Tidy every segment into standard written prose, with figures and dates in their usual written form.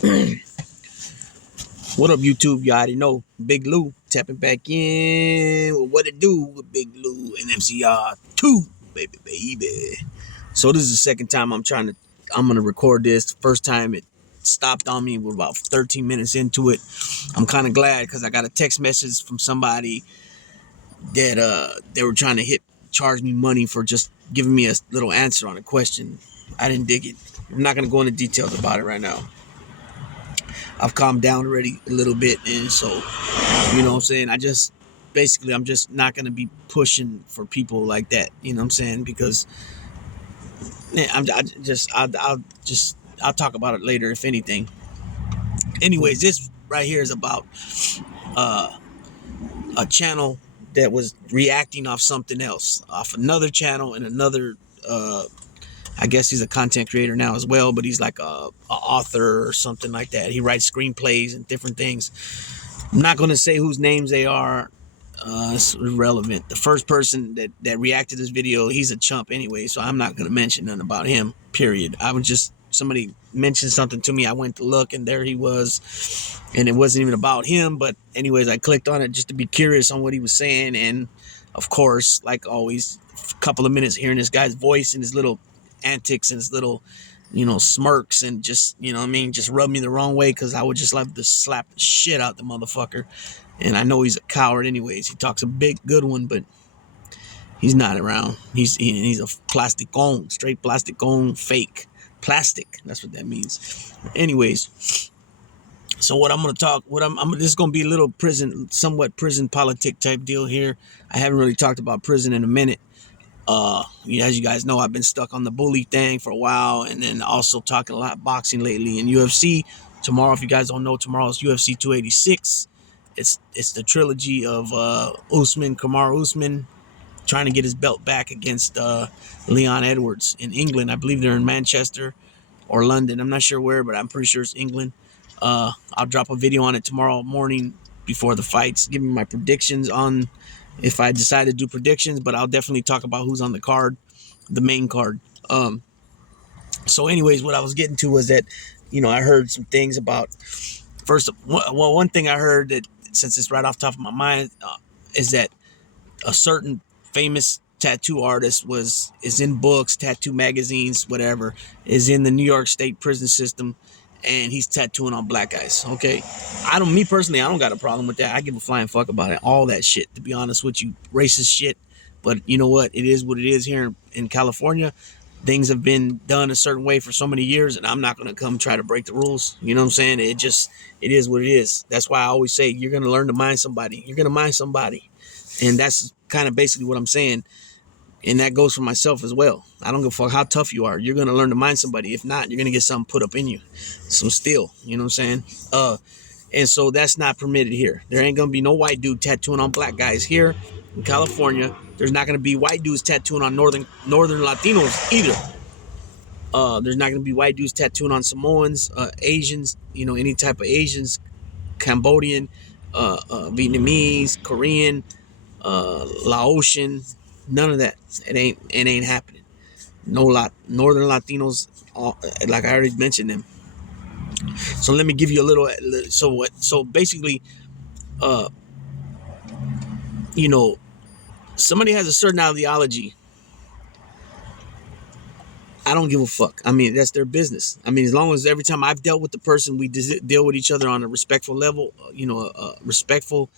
What up, YouTube? You already know. Big Lou tapping back in. Well, what it do with Big Lou and MCR 2, baby. So this is the second time I'm gonna record this. First time it stopped on me. We're about 13 minutes into it. I'm kind of glad because I got a text message from somebody that they were trying to charge me money for just giving me a little answer on a question. I didn't dig it. I'm not gonna go into details about it right now. I've calmed down already a little bit, and so, you know what I'm saying, I'm just not going to be pushing for people like that, you know what I'm saying, because I'll talk about it later if anything. Anyways, this right here is about a channel that was reacting off something else, off another channel and another I guess he's a content creator now as well, but he's like a author or something like that. He writes screenplays and different things. I'm not going to say whose names they are. It's irrelevant. The first person that reacted to this video, he's a chump anyway, so I'm not going to mention nothing about him, period. Somebody mentioned something to me. I went to look, and there he was, and it wasn't even about him. But anyways, I clicked on it just to be curious on what he was saying, and of course, like always, a couple of minutes hearing this guy's voice and his little antics and his little, smirks, and just, just rubbed me the wrong way, because I would just love to slap the shit out the motherfucker. And I know he's a coward anyways. He talks a big good one, but he's not around. He's a plasticon, straight plasticon, fake plastic. That's what that means. Anyways, so what I'm gonna talk, this is gonna be a little somewhat prison politic type deal here. I haven't really talked about prison in a minute. As you guys know, I've been stuck on the bully thing for a while, and then also talking a lot boxing lately and UFC. Tomorrow, if you guys don't know, tomorrow's UFC 286. It's the trilogy of Kamaru Usman, trying to get his belt back against Leon Edwards in England. I believe they're in Manchester or London. I'm not sure where, but I'm pretty sure it's England. I'll drop a video on it tomorrow morning before the fights, giving my predictions on if I decide to do predictions, but I'll definitely talk about who's on the card, the main card. So anyways, what I was getting to was that, I heard some things about, one thing I heard that, since it's right off the top of my mind, is that a certain famous tattoo artist is in books, tattoo magazines, whatever, is in the New York State prison system, and he's tattooing on black guys. Okay, me personally, I don't got a problem with that. I give a flying fuck about it, all that shit, to be honest with you, racist shit. But you know what? It is what it is here in California. Things have been done a certain way for so many years, and I'm not going to come try to break the rules. You know what I'm saying? It is what it is. That's why I always say, you're going to learn to mind somebody. You're going to mind somebody. And that's kind of basically what I'm saying. And that goes for myself as well. I don't give a fuck how tough you are. You're going to learn to mind somebody. If not, you're going to get something put up in you. Some steel. You know what I'm saying? And so that's not permitted here. There ain't going to be no white dude tattooing on black guys here in California. There's not going to be white dudes tattooing on northern Latinos either. There's not going to be white dudes tattooing on Samoans, Asians, any type of Asians, Cambodian, Vietnamese, Korean, Laotian, none of that. It ain't happening. Northern Latinos, like I already mentioned them. So let me give you a little. So basically, somebody has a certain ideology. I don't give a fuck. I mean, that's their business. I mean, as long as every time I've dealt with the person, we deal with each other on a respectful level, respectful,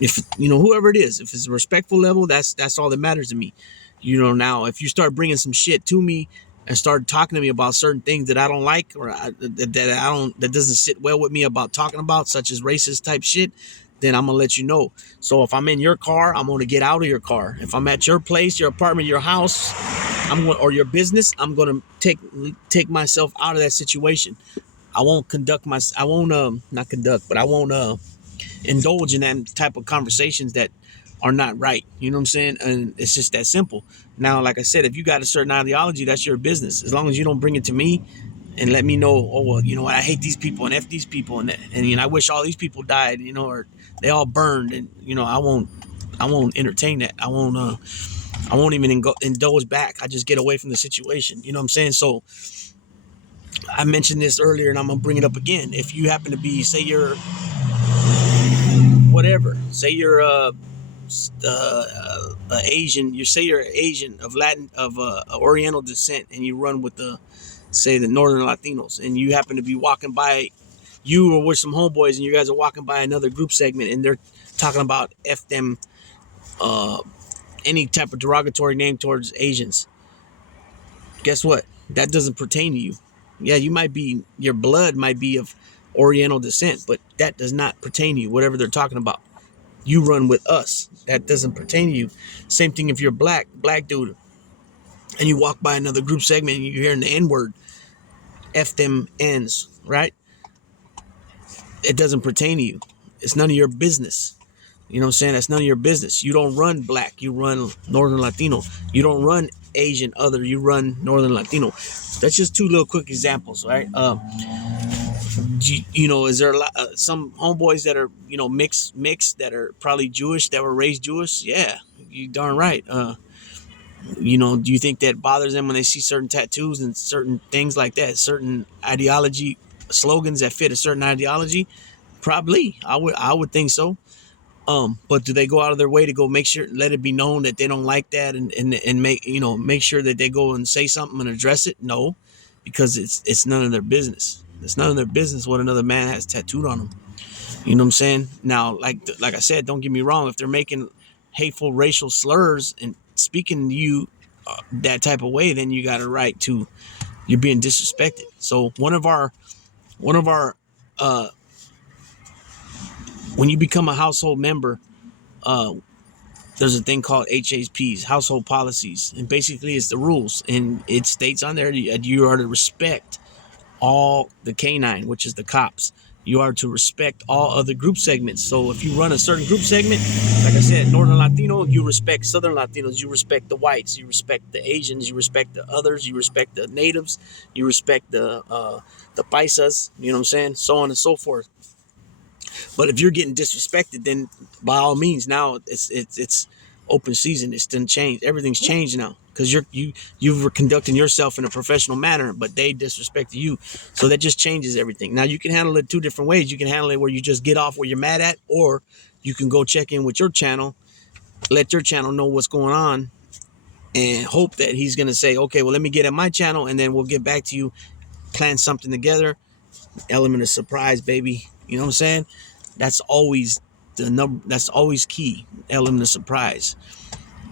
if, whoever it is, if it's a respectful level, that's all that matters to me. Now, if you start bringing some shit to me and start talking to me about certain things that I don't like, or that doesn't sit well with me about talking about, such as racist type shit, then I'm gonna let you know. So if I'm in your car, I'm gonna get out of your car. If I'm at your place, your apartment, your house, or your business, I'm gonna take myself out of that situation. I won't indulge in that type of conversations that are not right. You know what I'm saying? And it's just that simple. Now, like I said, if you got a certain ideology, that's your business. As long as you don't bring it to me and let me know, oh, well, you know what, I hate these people and F these people, and I wish all these people died, or they all burned, and I won't entertain that. I won't even indulge back. I just get away from the situation. You know what I'm saying? So I mentioned this earlier, and I'm gonna bring it up again. If you happen to be, say you're whatever, say you're Asian, you say you're Asian of Latin of Oriental descent, and you run with the, say, the Northern Latinos, and you happen to be walking by, you or with some homeboys, and you guys are walking by another group segment, and they're talking about f them, uh, any type of derogatory name towards Asians. Guess what? That doesn't pertain to you. Yeah, you might be, your blood might be of Oriental descent, but that does not pertain to you. Whatever they're talking about, you run with us. That doesn't pertain to you. Same thing if you're black dude, and you walk by another group segment and you're hearing the N word, F them N's, right? It doesn't pertain to you. It's none of your business. You know what I'm saying? That's none of your business. You don't run black. You run Northern Latino. You don't run Asian other. You run Northern Latino. That's just two little quick examples, right? Is there a lot, some homeboys that are, mixed that are probably Jewish, that were raised Jewish? Yeah, you darn right. Do you think that bothers them when they see certain tattoos and certain things like that, certain ideology slogans that fit a certain ideology? Probably. I would think so. But do they go out of their way to go make sure, let it be known that they don't like that, and make sure that they go and say something and address it? No, because it's none of their business. It's none of their business what another man has tattooed on them. You know what I'm saying? Now, like I said, don't get me wrong. If they're making hateful racial slurs and speaking to you that type of way, then you got a right to, you're being disrespected. So one of our when you become a household member, uh, there's a thing called HHPs, household policies, and basically it's the rules, and it states on there that you are to respect all the canine, which is the cops. You are to respect all other group segments. So if you run a certain group segment, like I said, Northern Latino, you respect Southern Latinos, you respect the whites, you respect the Asians, you respect the others, you respect the natives, you respect the paisas, you know what I'm saying, so on and so forth. But if you're getting disrespected, then by all means, now it's open season. It's done changed. Everything's changed now because you were conducting yourself in a professional manner, but they disrespected you. So that just changes everything. Now you can handle it two different ways. You can handle it where you just get off where you're mad at, or you can go check in with your channel, let your channel know what's going on, and hope that he's gonna say, okay, well, let me get at my channel, and then we'll get back to you, plan something together. Element of surprise, baby. You know what I'm saying? That's always the number. That's always key. Element of surprise.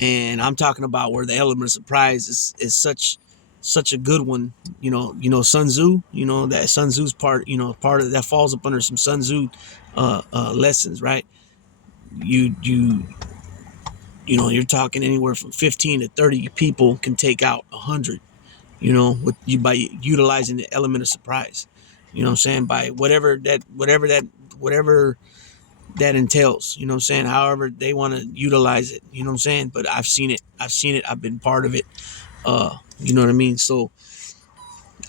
And I'm talking about where the element of surprise is such a good one. Sun Tzu. That Sun Tzu's part of that falls up under some Sun Tzu lessons, right? You're talking anywhere from 15 to 30 people can take out 100. With you by utilizing the element of surprise. You know what I'm saying? By whatever that entails, you know what I'm saying? However they want to utilize it, you know what I'm saying? But I've seen it. I've been part of it. You know what I mean? So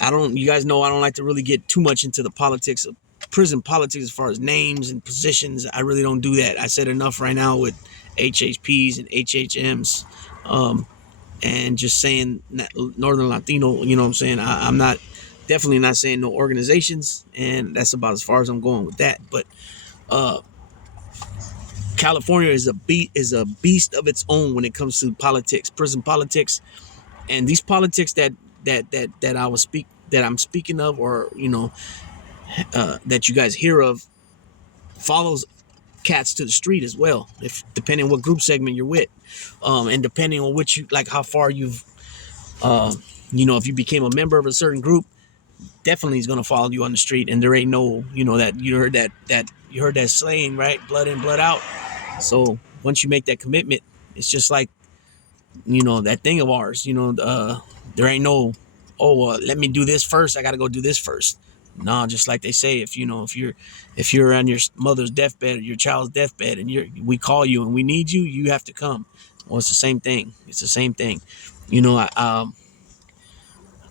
you guys know I don't like to really get too much into the politics of prison politics as far as names and positions. I really don't do that. I said enough right now with HHPs and HHMs. And just saying Northern Latino, you know what I'm saying? I'm not, definitely not saying no organizations, and that's about as far as I'm going with that. But California is a beast of its own when it comes to politics, prison politics, and these politics that I'm speaking of, or that you guys hear of, follows cats to the street as well. If depending on what group segment you're with, and depending on which how far you've if you became a member of a certain group, definitely is going to follow you on the street. And there ain't no, that you heard that saying, right? Blood in, blood out. So once you make that commitment, it's just like, that thing of ours, there ain't no, let me do this first. I got to go do this first. No, just like they say, if you're on your mother's deathbed or your child's deathbed, and we call you and we need you, you have to come. Well, it's the same thing. It's the same thing.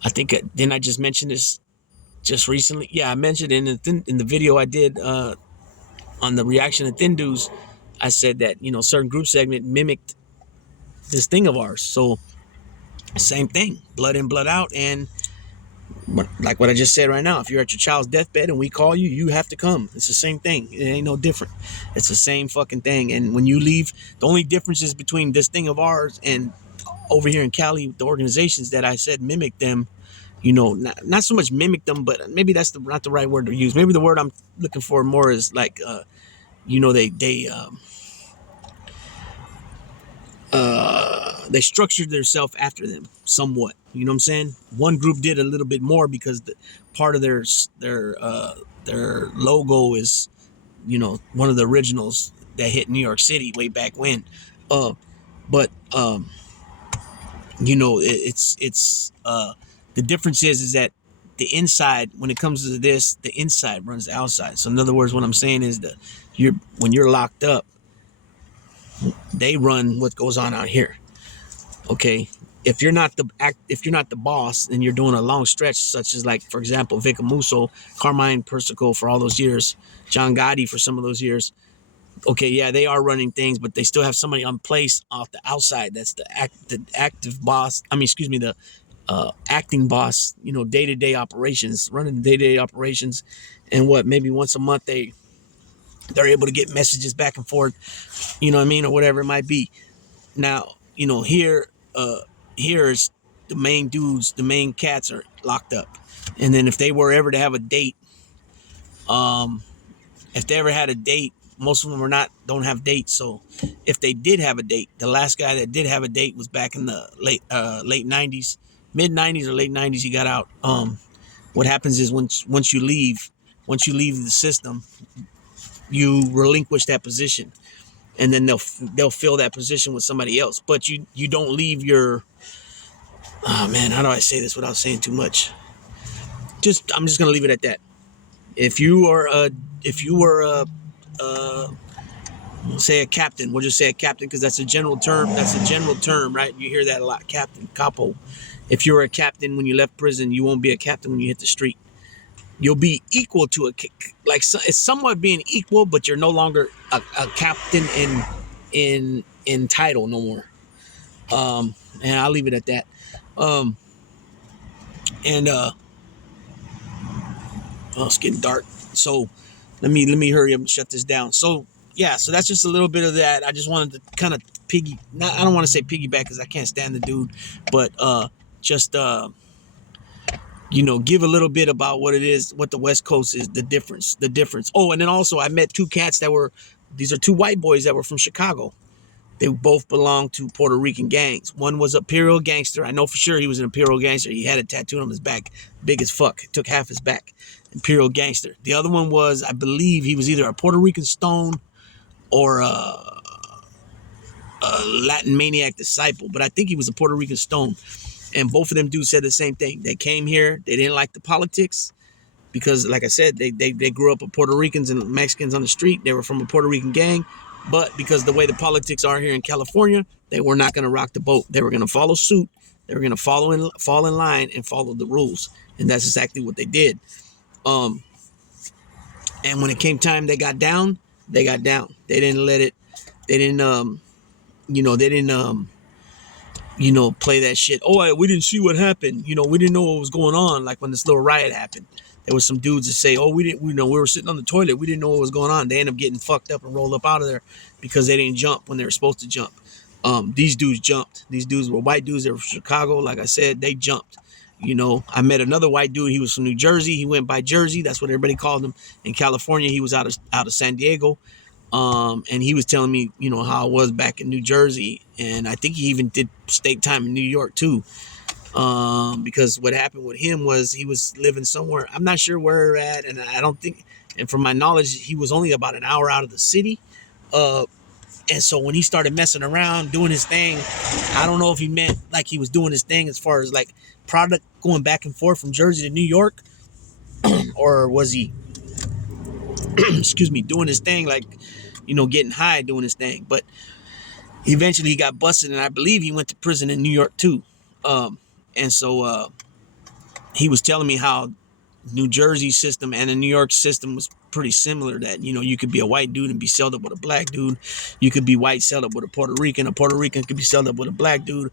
I think, didn't I just mention this just recently? Yeah, I mentioned in the video I did on the reaction to Thin Dudes. I said that certain group segment mimicked this thing of ours. So same thing, blood in, blood out, and But like what I just said right now, if you're at your child's deathbed and we call you, you have to come. It's the same thing. It ain't no different. It's the same fucking thing. And when you leave, the only difference is between this thing of ours and over here in Cali, the organizations that I said mimic them, not so much mimic them, but maybe that's not the right word to use. Maybe the word I'm looking for more is like, they structured themselves after them somewhat. You know what I'm saying? One group did a little bit more because part of their logo is, one of the originals that hit New York City way back when. But the difference is that the inside, when it comes to this, the inside runs the outside. So in other words, what I'm saying is that when you're locked up, they run what goes on out here. Okay, if you're not the boss and you're doing a long stretch, such as, like, for example, Vic Amuso, Carmine Persico for all those years, John Gotti for some of those years. Okay, yeah, they are running things, but they still have somebody on place off the outside. That's the active boss. I mean, excuse me, the acting boss. Day-to-day operations, running the day-to-day operations, and maybe once a month they're able to get messages back and forth. You know what I mean, or whatever it might be. Now, here's the main dudes, the main cats are locked up. And then if they were ever to have a date, if they ever had a date, most of them don't have dates. So if they did have a date, the last guy that did have a date was back in the late 90s, mid 90s or late 90s. He got out. What happens is once you leave the system, you relinquish that position, and then they'll fill that position with somebody else. But you don't leave your, oh man, how do I say this without saying too much? I'm just gonna leave it at that. If you were say a captain, we'll just say a captain because that's a general term. That's a general term, right? You hear that a lot, captain, capo. If you were a captain when you left prison, you won't be a captain when you hit the street. You'll be equal to it's somewhat being equal, but you're no longer a captain in title no more. And I'll leave it at that. And it's getting dark. So let me hurry up and shut this down. So yeah, so that's just a little bit of that. I just wanted to kind of I don't want to say piggyback because I can't stand the dude, but just give a little bit about what it is, what the West Coast is, the difference. Oh, and then also I met two cats these are two white boys that were from Chicago. They both belonged to Puerto Rican gangs. One was a Imperial gangster. I know for sure he was an Imperial gangster. He had a tattoo on his back, big as fuck. It took half his back. Imperial gangster. The other one was, I believe, he was either a Puerto Rican stone or a Latin maniac disciple, but I think he was a Puerto Rican stone. And both of them dudes said the same thing. They came here. They didn't like the politics because, like I said, they grew up with Puerto Ricans and Mexicans on the street. They were from a Puerto Rican gang. But because the way the politics are here in California, they were not going to rock the boat. They were going to follow suit. They were going to fall in line and follow the rules. And that's exactly what they did. And when it came time, they got down. They didn't let it. They didn't, play that shit. Oh, we didn't see what happened. We didn't know what was going on. Like when this little riot happened, there was some dudes that say, oh, we were sitting on the toilet. We didn't know what was going on. They end up getting fucked up and rolled up out of there because they didn't jump when they were supposed to jump. These dudes jumped. These dudes were white dudes. They were from Chicago. Like I said, they jumped. I met another white dude. He was from New Jersey. He went by Jersey. That's what everybody called him. In California, he was out of San Diego. And he was telling me, how it was back in New Jersey. And I think he even did state time in New York too. Because what happened with him was he was living somewhere. I'm not sure where at. And I don't think, and from my knowledge, he was only about an hour out of the city. And so when he started messing around, doing his thing, I don't know if he meant like he was doing his thing as far as like product going back and forth from Jersey to New York, or was he, excuse me, doing his thing, like, getting high, doing his thing. But eventually he got busted, and I believe he went to prison in New York too. And so he was telling me how New Jersey system and the New York system was pretty similar, that, you could be a white dude and be celled up with a black dude. You could be white celled up with a Puerto Rican. A Puerto Rican could be celled up with a black dude,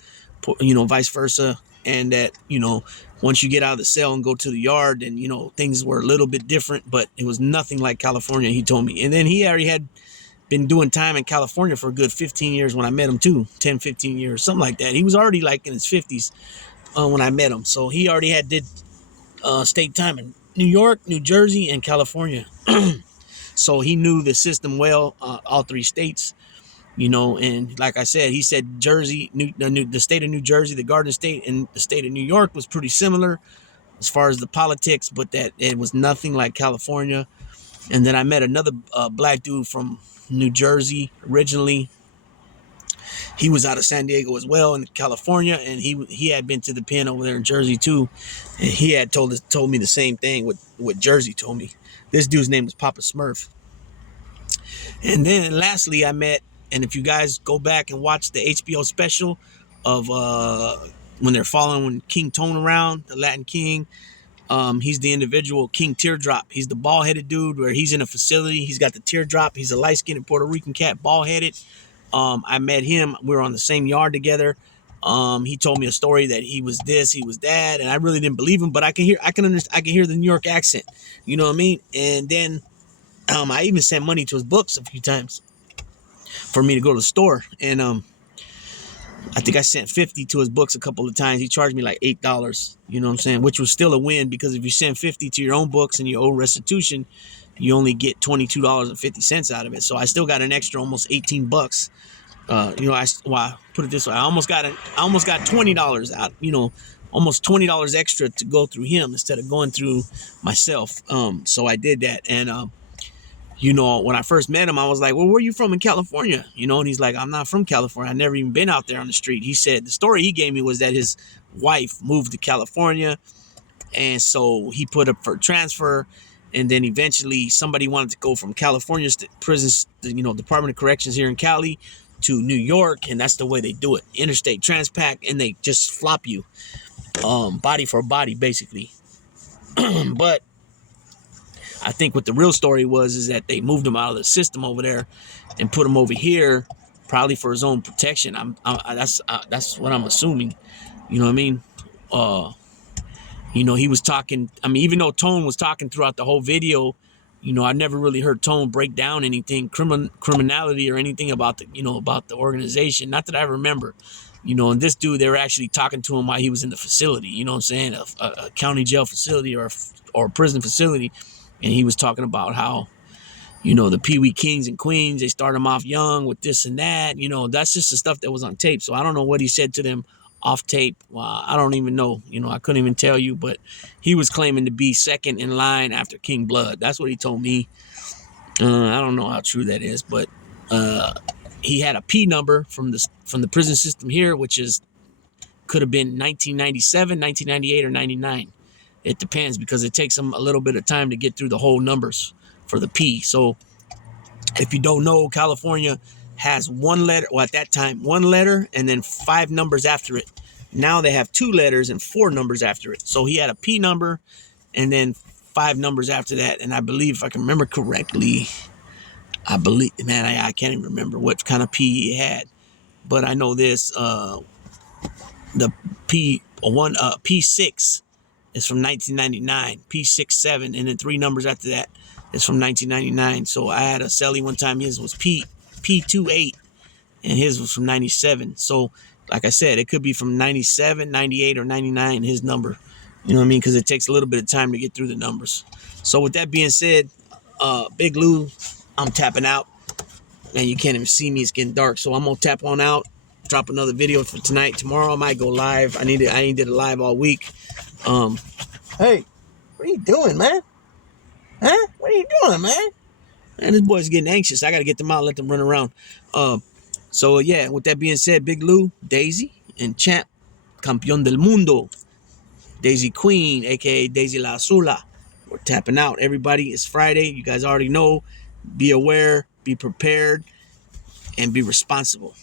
vice versa. And that, once you get out of the cell and go to the yard, and you know, things were a little bit different, but it was nothing like California, he told me. And then he already had been doing time in California for a good 15 years when I met him too. 10, 15 years, something like that. He was already like in his 50s when I met him. So he already did state time in New York, New Jersey, and California. So he knew the system well, all three states, you know. And like I said, he said Jersey, the state of New Jersey, the Garden State, and the state of New York was pretty similar as far as the politics, but that it was nothing like California. And then I met another black dude from New Jersey originally. He was out of San Diego as well in California, and he had been to the pen over there in Jersey too. And he had told me the same thing what Jersey told me. This dude's name was Papa Smurf. And then lastly, I met, and if you guys go back and watch the HBO special of when they're following King Tone around, the Latin King, he's the individual King Teardrop. He's the bald-headed dude where he's in a facility. He's got the teardrop. He's a light-skinned Puerto Rican cat, bald-headed. I met him. We were on the same yard together. He told me a story that he was this, he was that, and I really didn't believe him. But I can hear the New York accent. You know what I mean? And then I even sent money to his books a few times for me to go to the store. And I think I sent 50 to his books a couple of times. He charged me like $8. You know what I'm saying? Which was still a win, because if you send 50 to your own books and you owe restitution, you only get $22.50 out of it. So I still got an extra almost $18. You know, I put it this way: I almost got $20 out. You know, almost $20 extra to go through him instead of going through myself. So I did that, and you know, when I first met him, I was like, "Well, where are you from in California?" You know, and he's like, "I'm not from California. I've never even been out there on the street." He said the story he gave me was that his wife moved to California, and so he put up for transfer. And then eventually somebody wanted to go from California prisons, you know, Department of Corrections here in Cali, to New York. And that's the way they do it. Interstate Transpac, and they just flop you body for body, basically. But I think what the real story is that they moved him out of the system over there and put him over here, probably for his own protection. That's what I'm assuming. You know what I mean? You know, he was talking, I mean, even though Tone was talking throughout the whole video, you know, I never really heard Tone break down anything, criminality or anything about the organization. Not that I remember, you know. And this dude, they were actually talking to him while he was in the facility, you know what I'm saying? A county jail facility or a prison facility. And he was talking about how, you know, the Pee Wee Kings and Queens, they start them off young with this and that. You know, that's just the stuff that was on tape. So I don't know what he said to them off tape. Well, I don't even know. You know, I couldn't even tell you. But he was claiming to be second in line after King Blood. That's what he told me. I don't know how true that is. But he had a P number from the prison system here, which could have been 1997, 1998, or 99. It depends, because it takes them a little bit of time to get through the whole numbers for the P. So if you don't know, California has one letter, well, at that time, one letter and then 5 numbers after it. Now they have 2 letters and 4 numbers after it. So he had a P number and then 5 numbers after that. And I believe, if I can remember correctly, I can't even remember what kind of P he had. But I know this, the P6 is from 1999, P67, and then 3 numbers after that is from 1999. So I had a cellie one time, his was P28, and his was from 97. So like I said, it could be from 97, 98, or 99, his number. You know what I mean? Because it takes a little bit of time to get through the numbers. So with that being said, Big Lou, I'm tapping out. Man, you can't even see me. It's getting dark. So I'm going to tap on out, drop another video for tonight. Tomorrow I might go live. I ain't did a live all week. Hey, what are you doing, man? Huh? What are you doing, man? Man, this boy's getting anxious. I got to get them out, let them run around. So yeah, with that being said, Big Lou, Daisy, and Champ, Campeón del Mundo, Daisy Queen, aka Daisy La Azula. We're tapping out. Everybody, it's Friday. You guys already know. Be aware, be prepared, and be responsible.